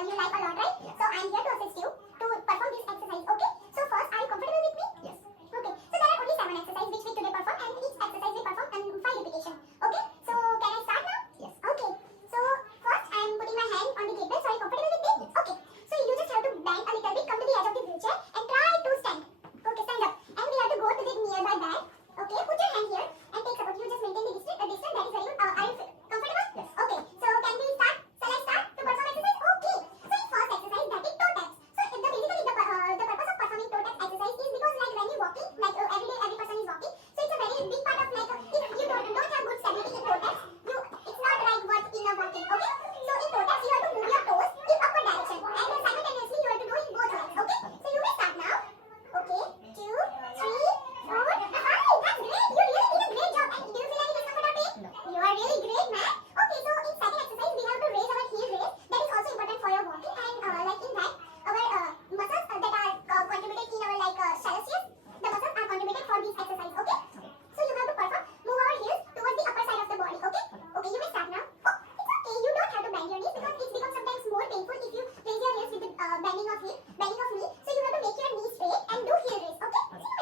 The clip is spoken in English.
you like a lot, right? Yes. So I'm here to assist you to perform this exercise. Okay. So first, are you comfortable with me? Yes. Okay. So there are only 7 exercises which we today perform, and each exercise we perform in 5 repetition. Okay. So can I start now? Yes. Okay. So first, I'm putting my hand on the gate bell. So are you comfortable with me? Yes. Okay. So you just have to bend a little bit, come to the edge of the wheelchair, and try to stand. Okay, stand up. And we have to go to the nearby bag. Okay, put your hand here and take support. You just maintain the distance. That is very good. Are you comfortable? Yes. Okay. So can we start? Shall I start to perform exercise? Okay. So in first exercise, that is toe taps. So if the purpose of performing toe tap exercise is because like when you walking, like every day every person is walking. So it's a very big part of like if you don't have good stability in toe taps, it's not right work in a walking. Okay. So in toe taps you have to move your toes in upward direction and simultaneously you have to do in both ways. Okay. So you may start now. Okay. 2, 3, 4, 5. That's great. You really did a great job. And do you feel any discomfort or pain? No. You are really great, man. Okay, so in second exercise, we have to raise our heel raise. That is also important for your walking. And like in that, our muscles that are contributed in our like trapezius, the muscles are contributed for this exercise. Okay. So you have to perform move our heels towards the upper side of the body. Okay. Okay, you may start now. Oh, it's okay. You don't have to bend your knees because it becomes sometimes more painful if you raise your heels with the bending of knee. So you have to make your knees straight and do heel raise. Okay. So you may